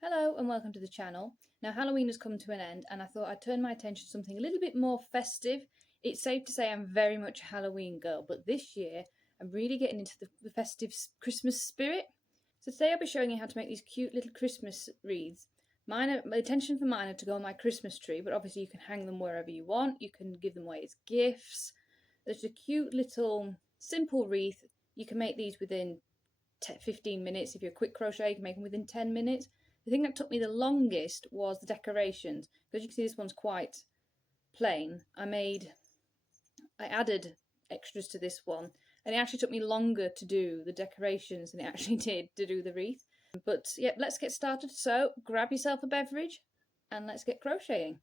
Hello and welcome to the channel. Now Halloween has come to an end and I thought I'd turn my attention to something a little bit more festive. It's safe to say I'm very much a Halloween girl, but this year I'm really getting into the festive Christmas spirit. So today I'll be showing you how to make these cute little Christmas wreaths. My intention for mine are to go on my Christmas tree, but obviously you can hang them wherever you want. You can give them away as gifts. There's a cute little simple wreath. You can make these within 15 minutes. If you're a quick crochet, you can make them within 10 minutes. The thing that took me the longest was the decorations. Because you can see this one's quite plain. I added extras to this one, and it actually took me longer to do the decorations than it actually did to do the wreath. But yeah, let's get started. So grab yourself a beverage and let's get crocheting.